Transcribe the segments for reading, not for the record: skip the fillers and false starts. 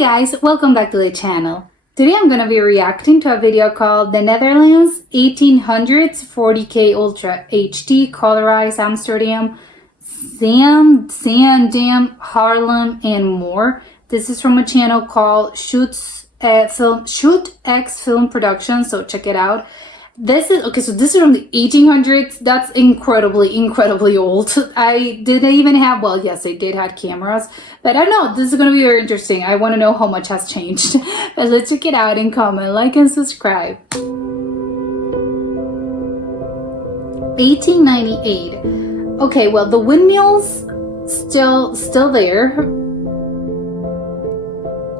Hey guys, welcome back to the channel. Today I'm going to be reacting to a video called The Netherlands 1800's 40K Ultra HD Colorized Amsterdam, Zaandam, Haarlem, and more. This is from a channel called Shoot X Film Production, so check it out. This is from the 1800s. That's incredibly old. I didn't even have, well, yes, they did have cameras, but I don't know, this is going to be very interesting. I want to know how much has changed. But let's check it out and comment, like, and subscribe. 1898. Okay, well, the windmills still there.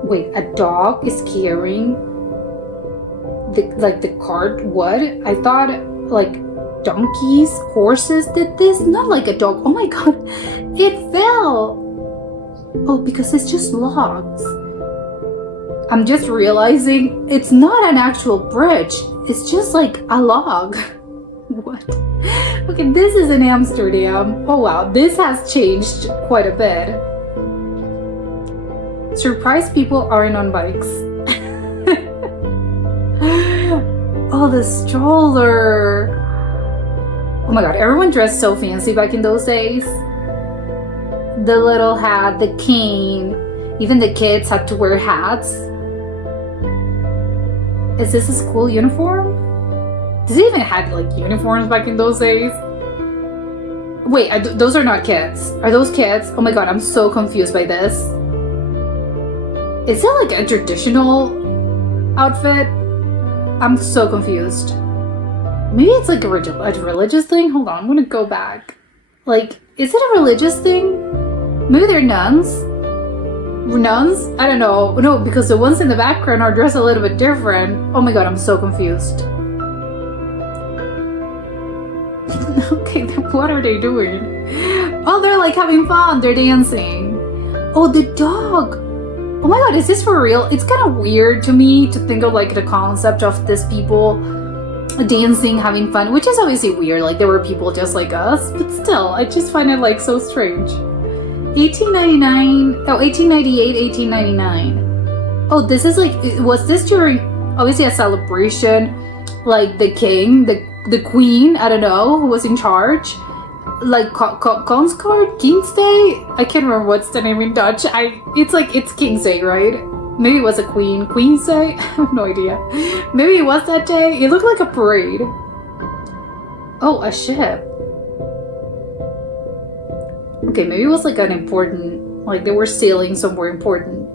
Wait, a dog is carrying the cart. What? I thought like donkeys, horses did this, not like a dog. Oh my god, it fell. Oh, because it's just logs. I'm just realizing it's not an actual bridge, it's just like a log. What? Okay, this is in Amsterdam. Oh wow, this has changed quite a bit. Surprised people aren't on bikes. Oh, the stroller. Oh my god, everyone dressed so fancy back in those days. The little hat, the cane, even the kids had to wear hats. Is this a school uniform? Does it even have like uniforms back in those days? Wait, those are not kids. Are those kids? Oh my god, I'm so confused by this. Is it like a traditional outfit? I'm so confused. Maybe it's like a religious thing? Hold on, I'm gonna go back. Like, is it a religious thing? Maybe they're nuns? Nuns? I don't know. No, because the ones in the background are dressed a little bit different. Oh my god, I'm so confused. Okay, what are they doing? Oh, they're like having fun. They're dancing. Oh, the dog. Oh my god, is this for real? It's kind of weird to me to think of like the concept of these people dancing, having fun, which is obviously weird. Like there were people just like us, but still, I just find it like so strange. 1899, oh, 1898, 1899. Oh, this is like, was this during, obviously a celebration, like the king, the queen, I don't know, who was in charge? Like Konskard, King's Day? I can't remember what's the name in Dutch. It's King's Day, right? Maybe it was a Queen's Day? I have no idea. Maybe it was that day. It looked like a parade. Oh, a ship. Okay, maybe it was like an important, like they were sailing somewhere important.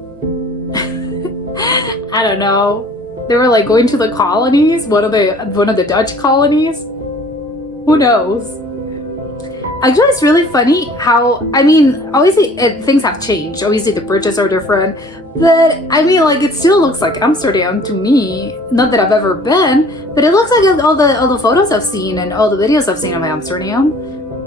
I don't know. They were like going to the colonies, one of the Dutch colonies. Who knows? Actually, it's really funny how, I mean, obviously things have changed. Obviously the bridges are different, but I mean, like, it still looks like Amsterdam to me. Not that I've ever been, but it looks like all the photos I've seen and all the videos I've seen of Amsterdam.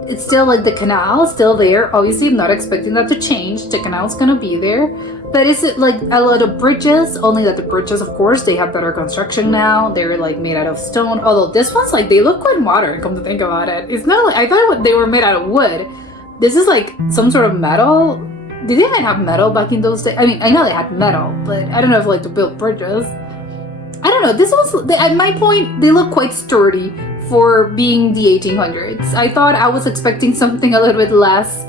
It's still like the canal is still there. Obviously, I'm not expecting that to change. The canal's gonna be there. But is it like a lot of bridges? Only that the bridges, of course, they have better construction now. They're like made out of stone. Although this one's like, they look quite modern, come to think about it. It's not like, I thought they were made out of wood. This is like some sort of metal. Did they even have metal back in those days? I mean, I know they had metal, but I don't know if like to build bridges. I don't know. This one's, at my point, they look quite sturdy for being the 1800s. I thought I was expecting something a little bit less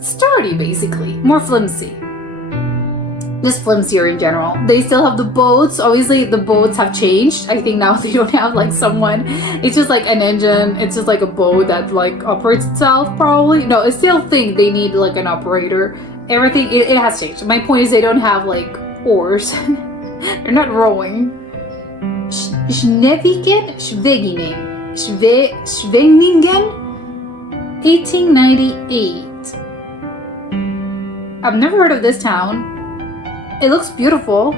sturdy, basically. More flimsy. Just flimsier in general. They still have the boats. Obviously, the boats have changed. I think now they don't have like someone. It's just like an engine. It's just like a boat that like operates itself, probably. No, I still think they need like an operator. Everything, it has changed. My point is they don't have like oars. They're not rowing. Schwegingen? 1898. I've never heard of this town. It looks beautiful.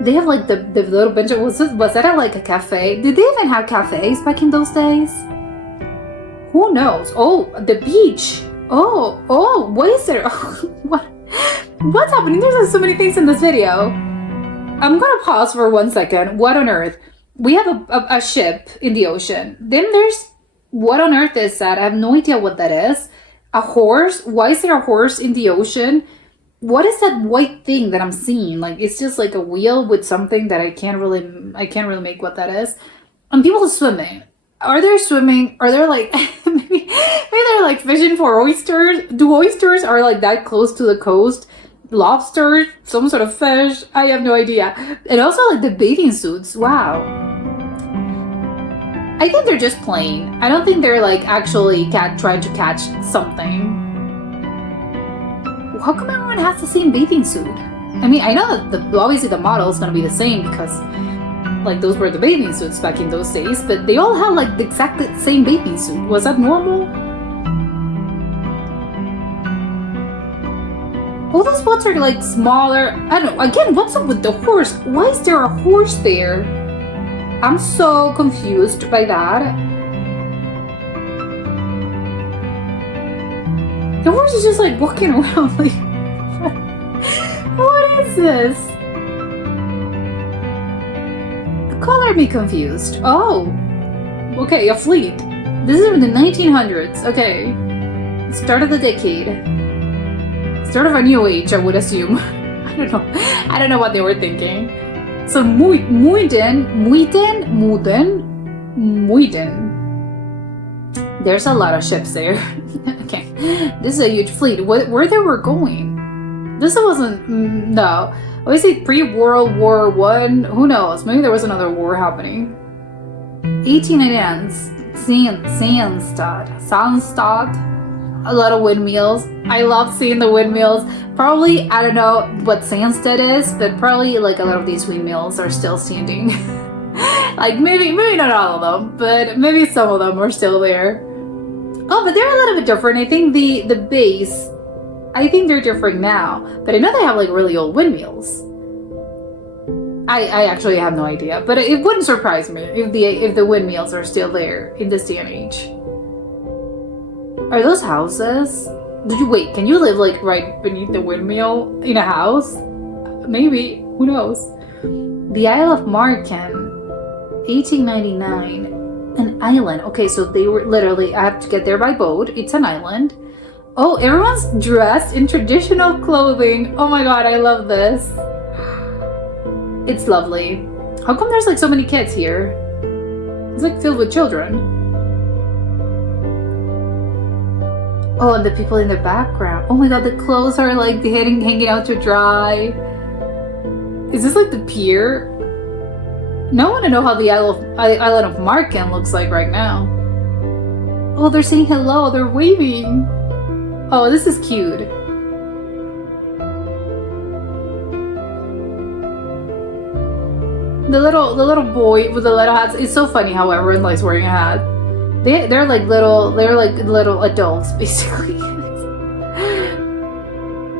They have like the little bench. Was that like a cafe? Did they even have cafes back in those days? Who knows? Oh, the beach. Oh, what is there? What's happening? There's so many things in this video. I'm gonna pause for 1 second. What on earth? We have a ship in the ocean. Then there's, what on earth is that? I have no idea what that is. A horse? Why is there a horse in the ocean? what is that white thing that I'm seeing? Like, it's just like a wheel with something that I can't really make what that is. And people swimming. Are they swimming? Are there like maybe they're like fishing for oysters? Do oysters are like that close to the coast? Lobster, some sort of fish? I have no idea. And also like the bathing suits. Wow. I think they're just playing. I don't think they're like actually trying to catch something. How come everyone has the same bathing suit? I mean, I know that obviously the model is gonna be the same because like those were the bathing suits back in those days, but they all had like the exact same bathing suit. Was that normal? All those boats are like smaller. I don't know. Again, what's up with the horse? Why is there a horse there? I'm so confused by that. The horse is just like walking around like, what is this? Color me confused. Oh, okay, a fleet. This is in the 1900s. Okay, start of the decade. Start of a new age, I would assume. I don't know. I don't know what they were thinking. So Muiden. There's a lot of ships there. Okay, this is a huge fleet. Where they were going? This wasn't. No. Obviously, pre-World War One. Who knows? Maybe there was another war happening. 1800s. Zaandam. A lot of windmills. I love seeing the windmills. Probably, I don't know what Zaandam is, but probably like a lot of these windmills are still standing. Like maybe not all of them, but maybe some of them are still there. Oh, but they're a little bit different. I think the base, I think they're different now. But I know they have like really old windmills. I actually have no idea, but it wouldn't surprise me if the windmills are still there in this day and age. Are those houses? Wait, can you live like right beneath the windmill in a house? Maybe, who knows? The Isle of Marken, 1899, an island. Okay, so they were literally, I have to get there by boat. It's an island. Oh, everyone's dressed in traditional clothing. Oh my god, I love this. It's lovely. How come there's like so many kids here? It's like filled with children. Oh, and the people in the background. Oh my god, the clothes are like hanging out to dry. Is this like the pier? Now I want to know how the island of Marken looks like right now. Oh, they're saying hello. They're waving. Oh, this is cute. The little boy with the little hats. It's so funny how everyone likes wearing a hat. They're like little adults basically.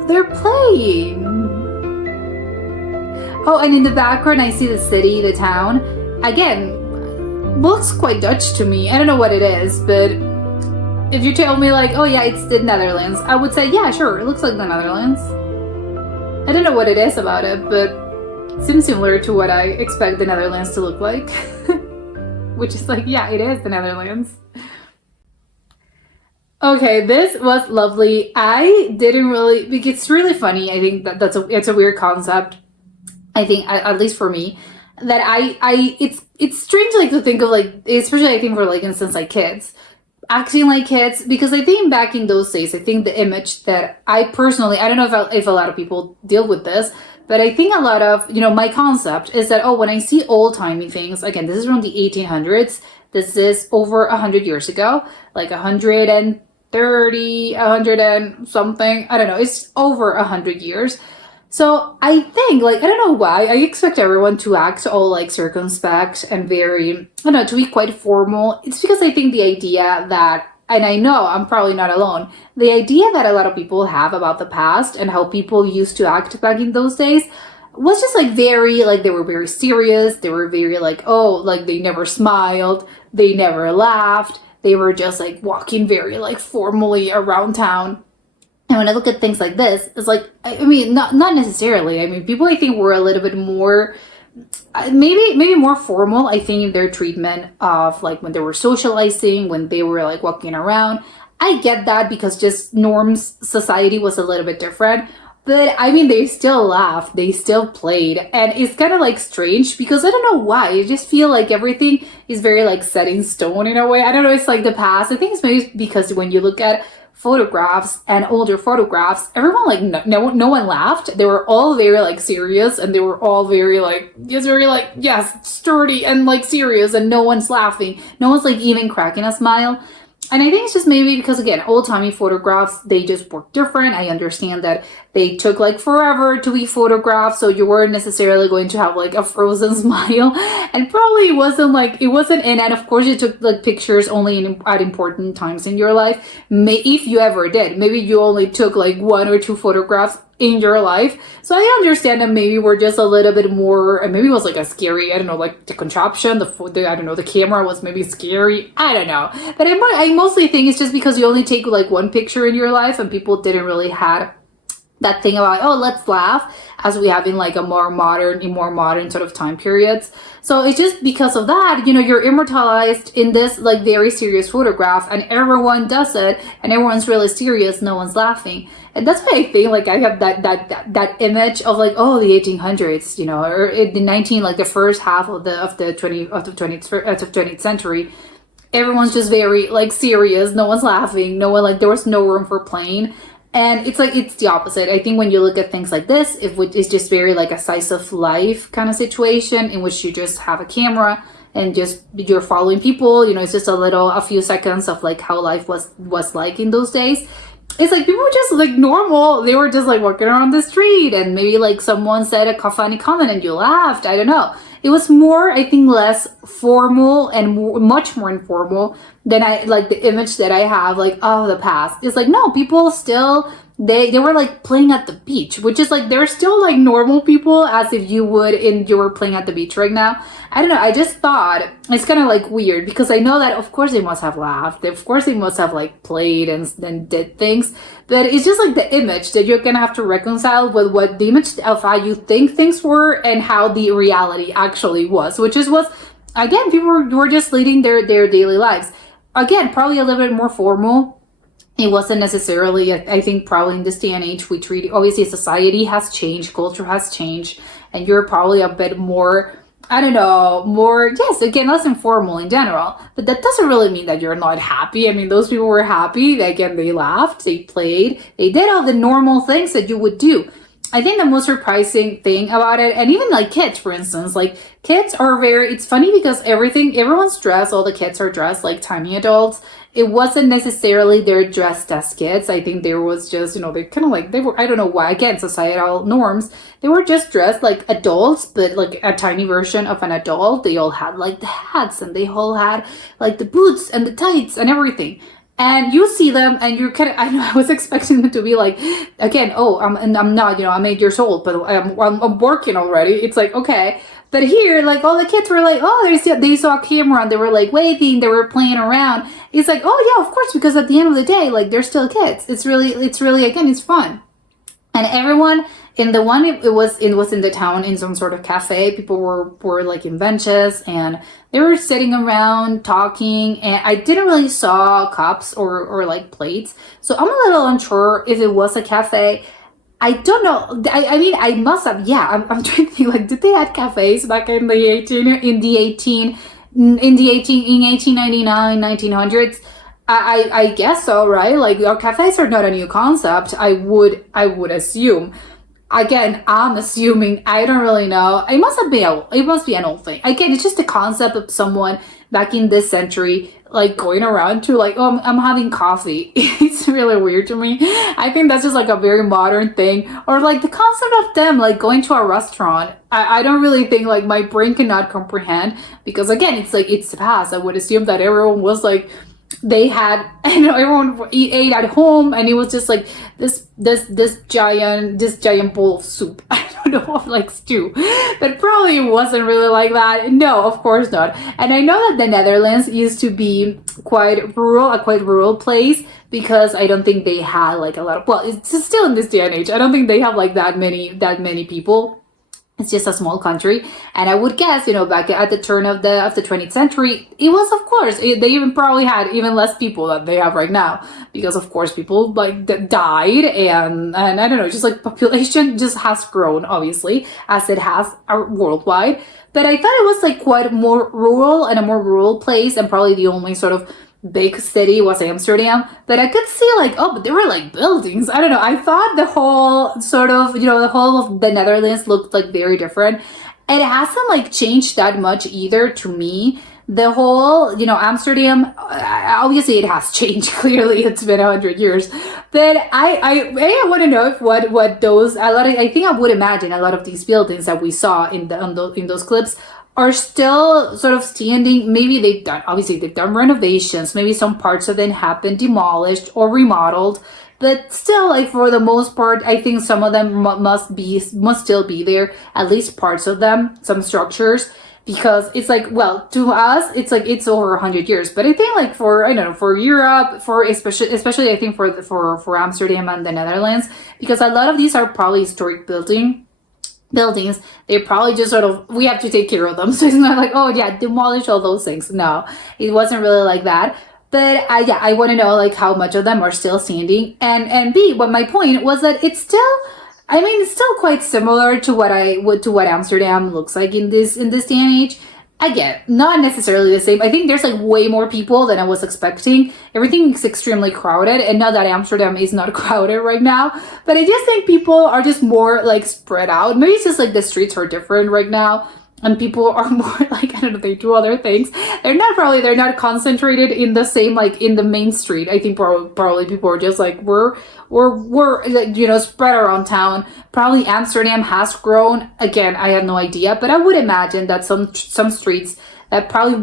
They're playing. Oh, and in the background I see the city, the town. Again, looks quite Dutch to me. I don't know what it is, but if you tell me like, oh yeah, it's the Netherlands, I would say yeah, sure, it looks like the Netherlands. I don't know what it is about it, but it seems similar to what I expect the Netherlands to look like. Which is like, yeah, it is the Netherlands. Okay, this was lovely. I didn't really, because it's really funny. I think that it's a weird concept. I think, at least for me, that it's strange like to think of like, especially I think for like instance like kids, acting like kids, because I think back in those days, I think the image that I personally, I don't know if a lot of people deal with this, but I think a lot of, my concept is that, oh, when I see old-timey things, again, this is from the 1800s, this is over 100 years ago, like 130, 100 and something, I don't know, it's over 100 years. So I think, like, I don't know why, I expect everyone to act all, like, circumspect and very, I don't know, to be quite formal. It's because I think the idea that, and I know I'm probably not alone, the idea that a lot of people have about the past and how people used to act back in those days was just like very, like they were very serious. They were very like, oh, like they never smiled. They never laughed. They were just like walking very like formally around town. And when I look at things like this, it's like, I mean, not necessarily. I mean, people I think were a little bit more, maybe more formal, I think, in their treatment of like when they were socializing, when they were like walking around. I get that because just norms, society was a little bit different. But I mean, they still laughed, they still played, and it's kind of like strange because I don't know why. I just feel like everything is very like set in stone in a way. I don't know, it's like the past. I think it's maybe because when you look at photographs and older photographs, everyone like no one laughed. They were all very like serious, and they were all very like yes, sturdy and like serious, and no one's laughing. No one's like even cracking a smile. And I think it's just maybe because, again, old-timey photographs, they just work different. I understand that they took like forever to be photographed, so you weren't necessarily going to have like a frozen smile. And probably it wasn't in, and of course you took like pictures only at important times in your life. If you ever did, maybe you only took like 1 or 2 photographs in your life. So I understand that maybe we're just a little bit more, and maybe it was like a scary, I don't know, like the contraption, the camera was maybe scary, I don't know. But I mostly think it's just because you only take like 1 picture in your life, and people didn't really have that thing about, oh, let's laugh, as we have in like in more modern sort of time periods. So it's just because of that, you're immortalized in this like very serious photograph, and everyone does it, and everyone's really serious, no one's laughing. And that's why I think like I have that image of like, oh, the 1800s, or in the the first half of the 20th century, everyone's just very like serious, no one's laughing, no one, like there was no room for playing. And it's like, it's the opposite. I think when you look at things like this, it's just very like a slice of life kind of situation in which you just have a camera and just you're following people, it's just a few seconds of like how life was like in those days. It's like people were just like normal. They were just like walking around the street, and maybe like someone said a funny comment and you laughed. I don't know. It was more, I think, less formal and much more informal than the image that I have like of the past. It's like, no, people still, they were like playing at the beach, which is like, they're still like normal people as if you were playing at the beach right now. I don't know. I just thought it's kind of like weird because I know that of course they must have laughed. Of course they must have like played and then did things, but it's just like the image that you're going to have to reconcile with what the image of how you think things were and how the reality actually was, which was, again, people were just leading their daily lives. Again, probably a little bit more formal. It wasn't necessarily, I think probably in this day and age, obviously society has changed, culture has changed, and you're probably a bit more, I don't know, yes, again, less informal in general. But that doesn't really mean that you're not happy. I mean, those people were happy. Again, they laughed, they played, they did all the normal things that you would do. I think the most surprising thing about it, and even like kids, for instance, like kids are it's funny because everyone's dressed, all the kids are dressed like tiny adults. It wasn't necessarily they're dressed as kids. I think there was just, they kind of like, they were, I don't know why, again, societal norms. They were just dressed like adults, but like a tiny version of an adult. They all had like the hats, and they all had like the boots and the tights and everything. And you see them, and you're kind of, I know, I was expecting them to be like, again, and I'm not, I'm 8 years old, but I'm working already. It's like, okay. But here, like, all the kids were like, oh, they saw a camera, and they were like waving, they were playing around. It's like, oh yeah, of course, because at the end of the day, like, they're still kids. It's really, again, it's fun. And everyone in the one, it was in the town in some sort of cafe. People were like in benches, and they were sitting around talking, and I didn't really saw cups or like plates. So I'm a little unsure if it was a cafe. I don't know. I mean, I must have. Yeah, I'm trying to think. Like, did they have cafes back in 1899, 1900s? I guess so, right? Like, our cafes are not a new concept. I would assume. Again, I'm assuming. I don't really know. It must be an old thing. Again, it's just the concept of someone back in this century, like going around to like, oh, I'm having coffee. It's really weird to me. I think that's just like a very modern thing. Or like the concept of them like going to a restaurant. I don't really think, like, my brain cannot comprehend, because again, it's like, it's the past. I would assume that everyone was like, they had, everyone ate at home, and it was just like this giant bowl of soup. I don't know, of like stew, but probably it wasn't really like that. No, of course not. And I know that the Netherlands used to be a quite rural place, because I don't think they had like a lot of, well, it's still in this day and age, I don't think they have like that many people. It's just a small country, and I would guess, back at the turn of the 20th century, it was, of course, they even probably had even less people than they have right now, because of course people like died, and I don't know, just like population just has grown, obviously, as it has worldwide. But I thought it was like quite more rural, and a more rural place, and probably the only sort of big city was Amsterdam. But I could see like, oh, but there were like buildings. I don't know. I thought the whole sort of, the whole of the Netherlands looked like very different. It hasn't like changed that much either to me. The whole, Amsterdam, obviously it has changed. Clearly, it's been 100 years. But I want to know if what those, I think I would imagine a lot of these buildings that we saw in those clips are still sort of standing. Maybe they've done renovations. Maybe some parts of them have been demolished or remodeled. But still, like, for the most part, I think some of them must still be there. At least parts of them, some structures. Because it's like, well, to us, it's like it's over 100 years. But I think like for Europe, for especially I think for Amsterdam and the Netherlands, because a lot of these are probably historic buildings, they probably just sort of, we have to take care of them. So it's not like, oh yeah, demolish all those things. No, it wasn't really like that. But I want to know like how much of them are still standing. And B, but my point was that it's still quite similar to what Amsterdam looks like in this day and age. Again, not necessarily the same. I think there's like way more people than I was expecting. Everything is extremely crowded, and not that Amsterdam is not crowded right now, but I just think people are just more like spread out. Maybe it's just like the streets are different right now, and people are more like, I don't know, they do other things. They're not concentrated in the same, like in the main street. I think probably people are just like, we're spread around town. Probably Amsterdam has grown. Again, I have no idea, but I would imagine that some streets that probably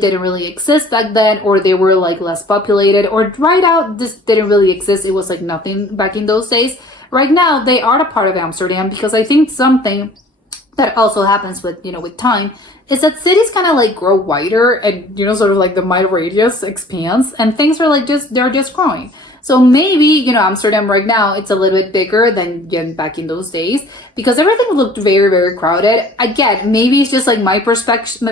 didn't really exist back then, or they were like less populated, or right out, this didn't really exist. It was like nothing back in those days. Right now, they are a part of Amsterdam, because I think something that also happens with time is that cities kind of like grow wider, and sort of like the mile radius expands, and things are like they're just growing. So maybe Amsterdam right now, it's a little bit bigger than back in those days, because everything looked very, very crowded. Again, maybe it's just like my perspective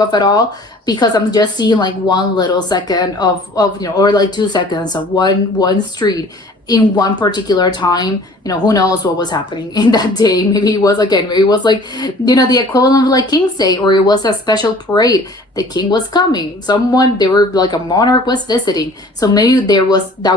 of it all, because I'm just seeing like one little second of or like 2 seconds of one street in one particular time. Who knows what was happening in that day. Maybe it was like the equivalent of like King's Day, or it was a special parade. The king was coming, they were like a monarch was visiting. So maybe that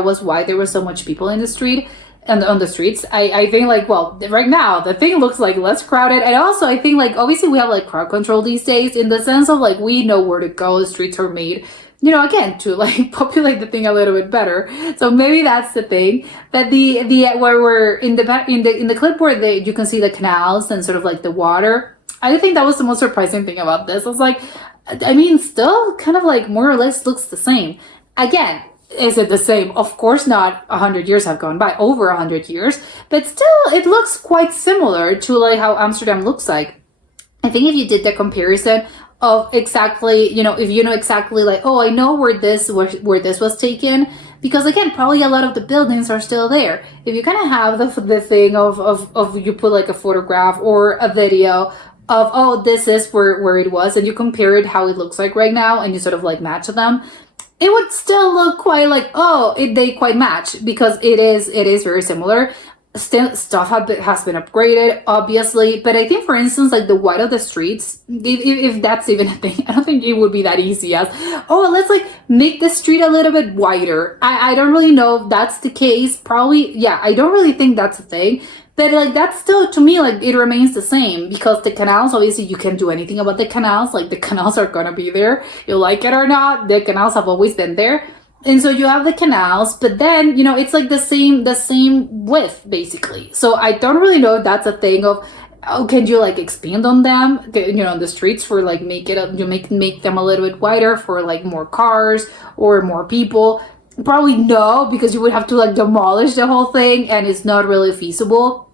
was why there was so much people in the street and on the streets. I think like, well, right now the thing looks like less crowded, and also I think like obviously we have like crowd control these days, in the sense of like we know where to go. The streets are made again, to like populate the thing a little bit better. So maybe that's the thing. But the where we're in the clip where you can see the canals and sort of like the water. I think that was the most surprising thing about this. I was like, still kind of like more or less looks the same. Again, is it the same? Of course not. 100 years have gone by, over 100 years, but still it looks quite similar to like how Amsterdam looks like. I think if you did the comparison of exactly, if exactly like, oh, I know where this was taken, because again, probably a lot of the buildings are still there. If you kind of have the thing of you put like a photograph or a video of, oh, this is where it was, and you compare it how it looks like right now, and you sort of like match them, it would still look quite like, oh, they quite match, because it is very similar. Still, stuff has been upgraded, obviously, but I think, for instance, like the white of the streets, if that's even a thing, I don't think it would be that easy as, oh, let's like make the street a little bit wider. I don't really know if that's the case. Probably, yeah, I don't really think that's a thing. But like that's still, to me, like it remains the same, because the canals, obviously you can't do anything about the canals. Like the canals are gonna be there, you like it or not. The canals have always been there. And so you have the canals, but then, it's like the same width, basically. So I don't really know if that's a thing of, oh, can you like expand on them, on the streets, for like make them a little bit wider for like more cars or more people? Probably no, because you would have to like demolish the whole thing, and it's not really feasible.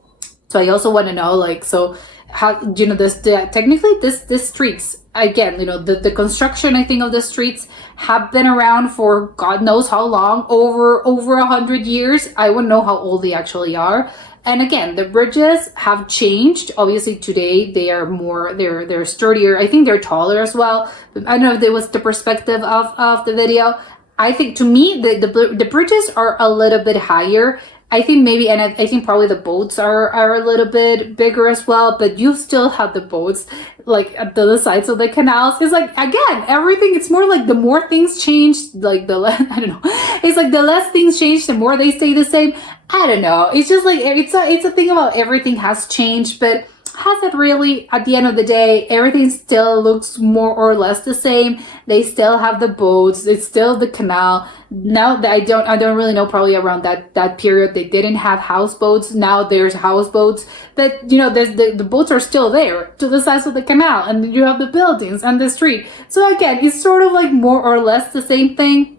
So I also want to know, like, so technically this streets, again, the construction, I think, of the streets have been around for God knows how long, over 100 years. I wouldn't know how old they actually are. And again, the bridges have changed. Obviously today they are more, they're sturdier. I think they're taller as well. I don't know if that was the perspective of the video. I think, to me, the bridges are a little bit higher. I think maybe, and I think probably the boats are a little bit bigger as well, but you still have the boats like at the sides of the canals. It's like, again, everything, it's more like the more things change, like the less, I don't know, it's like the less things change, the more they stay the same. I don't know. It's just like, it's a thing about everything has changed, but has it really? At the end of the day, everything still looks more or less the same. They still have the boats. It's still the canal. Now that I don't really know, probably around that period they didn't have houseboats. Now there's houseboats, but the boats are still there to the sides of the canal, and you have the buildings and the street. So again, it's sort of like more or less the same thing,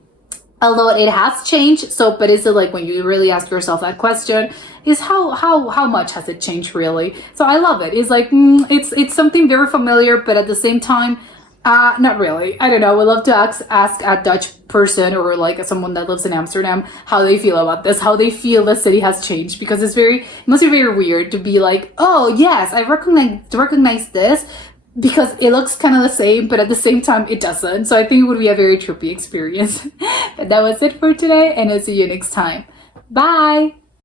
although it has changed. So, but is it like, when you really ask yourself that question, is how much has it changed really? So I love it. It's like, it's something very familiar, but at the same time, not really. I don't know. I would love to ask a Dutch person, or like someone that lives in Amsterdam, how they feel about this, how they feel the city has changed, because it must be very weird to be like, oh yes, I recognize this, because it looks kind of the same, but at the same time it doesn't. So I think it would be a very trippy experience. That was it for today, and I'll see you next time. Bye!